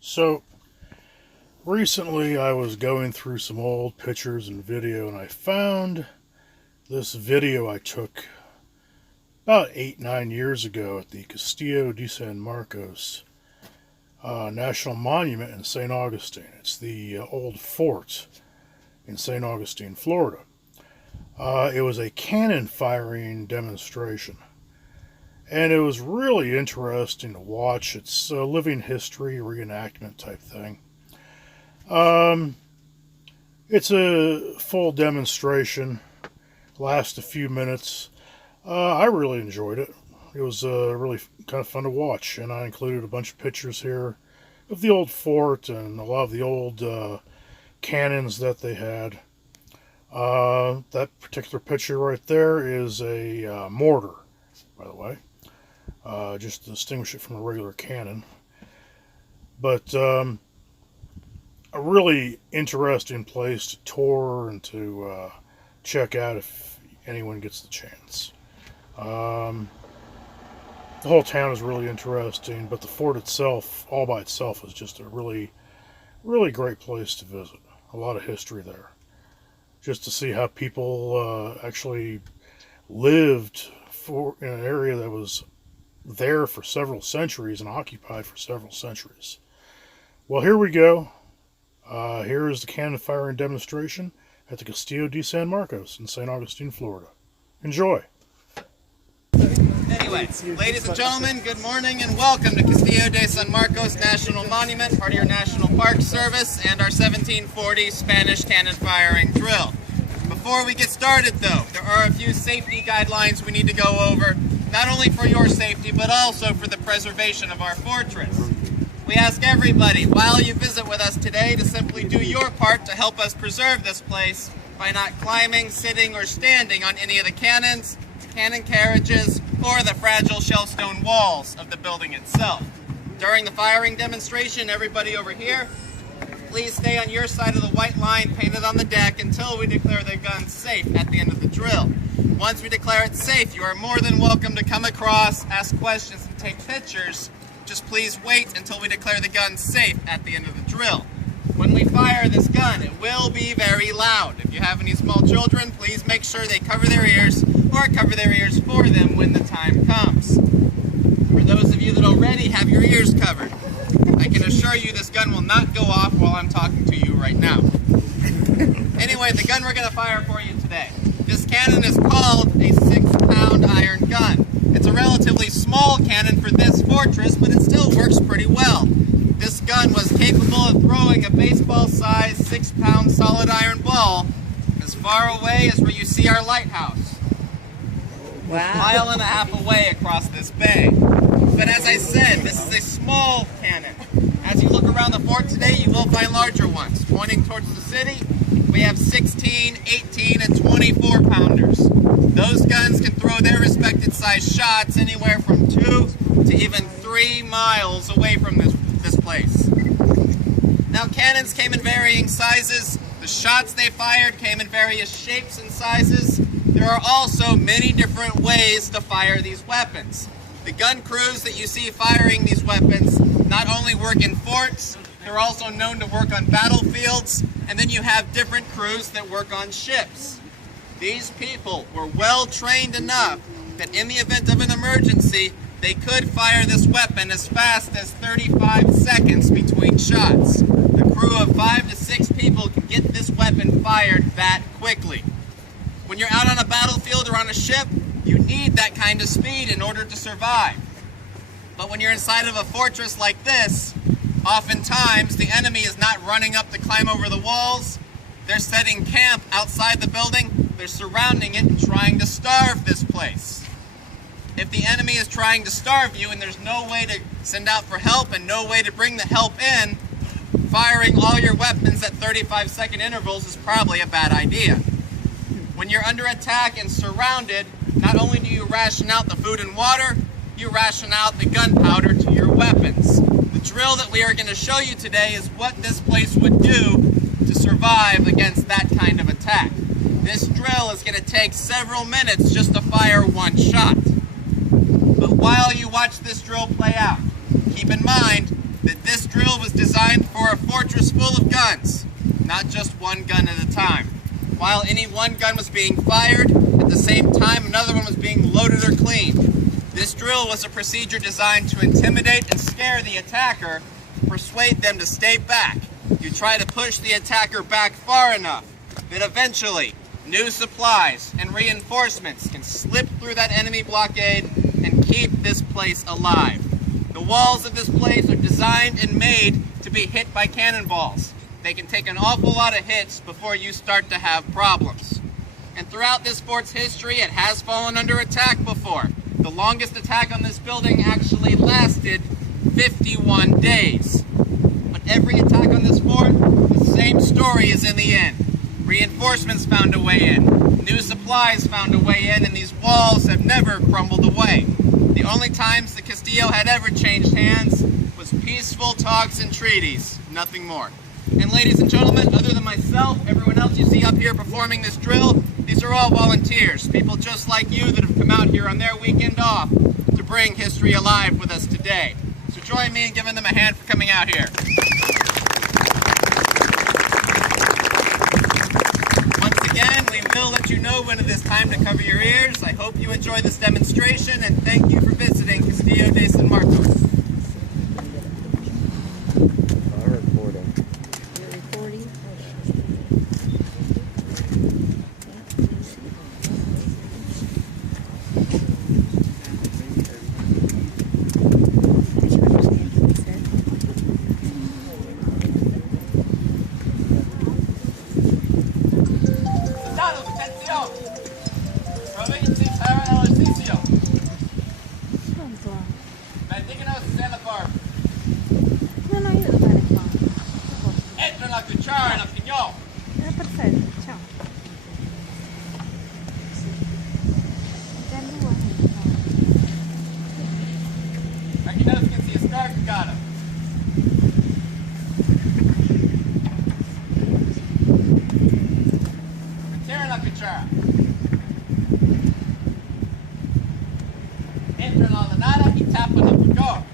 So, recently I was going through some old pictures and video, and I found this video I took about 8-9 years ago at the Castillo de San Marcos National Monument in St. Augustine. It's the old fort in St. Augustine, Florida. It was a cannon firing demonstration, and it was really interesting to watch. It's a living history reenactment type thing. It's a full demonstration, lasts a few minutes. I really enjoyed it. It was really kind of fun to watch, and I included a bunch of pictures here of the old fort and a lot of the old cannons that they had. That particular picture right there is a mortar, by the way, just to distinguish it from a regular cannon. But a really interesting place to tour and to check out if anyone gets the chance. The whole town is really interesting, but the fort itself, all by itself, is just a really, really great place to visit. A lot of history there. Just to see how people actually lived in an area that was there for several centuries and occupied for several centuries. Well, here we go. Here is the cannon firing demonstration at the Castillo de San Marcos in St. Augustine, Florida. Enjoy. Anyway, ladies and gentlemen, good morning and welcome to Castillo de San Marcos National Monument, part of your National Park Service, and our 1740 Spanish cannon firing drill. Before we get started though, there are a few safety guidelines we need to go over, not only for your safety, but also for the preservation of our fortress. We ask everybody, while you visit with us today, to simply do your part to help us preserve this place by not climbing, sitting, or standing on any of the cannons, cannon carriages, or the fragile shellstone walls of the building itself. During the firing demonstration, everybody over here, please stay on your side of the white line painted on the deck until we declare the gun safe at the end of the drill. Once we declare it safe, you are more than welcome to come across, ask questions, and take pictures. Just please wait until we declare the gun safe at the end of the drill. When we fire this gun, it will be very loud. If you have any small children, please make sure they cover their ears or cover their ears for them when the time comes. For those of you that already have your ears covered, I can assure you this gun will not go off while I'm talking to you right now. Anyway, the gun we're going to fire for you today. This cannon is called a 6-pound iron gun. It's a relatively small cannon for this fortress, but it still works pretty well. This gun was capable of throwing a baseball-sized 6-pound solid iron ball as far away as where you see our lighthouse. Wow. A mile and a half away across this bay. But as I said, this is a small cannon. As you look around the fort today, you will find larger ones. Pointing towards the city, we have 16, 18, and 24 pounders. Those guns can throw their respected size shots anywhere from 2 to even 3 miles away from this place. Now, cannons came in varying sizes. The shots they fired came in various shapes and sizes. There are also many different ways to fire these weapons. The gun crews that you see firing these weapons not only work in forts, they're also known to work on battlefields, and then you have different crews that work on ships. These people were well trained enough that in the event of an emergency, they could fire this weapon as fast as 35 seconds between shots. A crew of 5 to 6 people can get this weapon fired that quickly. When you're out on a battlefield or on a ship, you need that kind of speed in order to survive. But when you're inside of a fortress like this, oftentimes the enemy is not running up to climb over the walls. They're setting camp outside the building. They're surrounding it and trying to starve this place. If the enemy is trying to starve you and there's no way to send out for help and no way to bring the help in, firing all your weapons at 35-second intervals is probably a bad idea. When you're under attack and surrounded, not only do you ration out the food and water, you ration out the gunpowder to your weapons. The drill that we are going to show you today is what this place would do to survive against that kind of attack. This drill is going to take several minutes just to fire one shot. But while you watch this drill play out, keep in mind that this drill was designed fortress full of guns, not just one gun at a time. While any one gun was being fired, at the same time another one was being loaded or cleaned. This drill was a procedure designed to intimidate and scare the attacker, persuade them to stay back. You try to push the attacker back far enough that eventually new supplies and reinforcements can slip through that enemy blockade and keep this place alive. The walls of this place are designed and made to be hit by cannonballs. They can take an awful lot of hits before you start to have problems. And throughout this fort's history, it has fallen under attack before. The longest attack on this building actually lasted 51 days. But every attack on this fort, the same story is in the end. Reinforcements found a way in, new supplies found a way in, and these walls have never crumbled away. The only times the Castillo had ever changed hands was peaceful talks and treaties, nothing more. And ladies and gentlemen, other than myself, everyone else you see up here performing this drill, these are all volunteers, people just like you that have come out here on their weekend off to bring history alive with us today. So join me in giving them a hand for coming out here. Again, we will let you know when it is time to cover your ears. I hope you enjoy this demonstration, and thank you for visiting Castillo de San Marcos. Perfetto, ciao. Maquinados que se start, cara. Mettere la cuchara. Entrano alla nada e tappano il fuoco.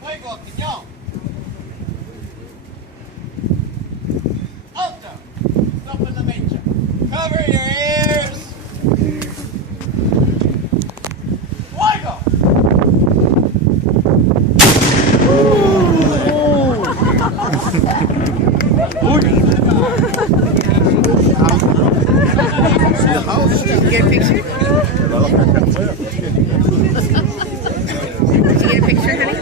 Fuego, piñón. Alto. Stop in the major. Cover your ears. Fuego. Did you get a picture? Did you get a picture, honey?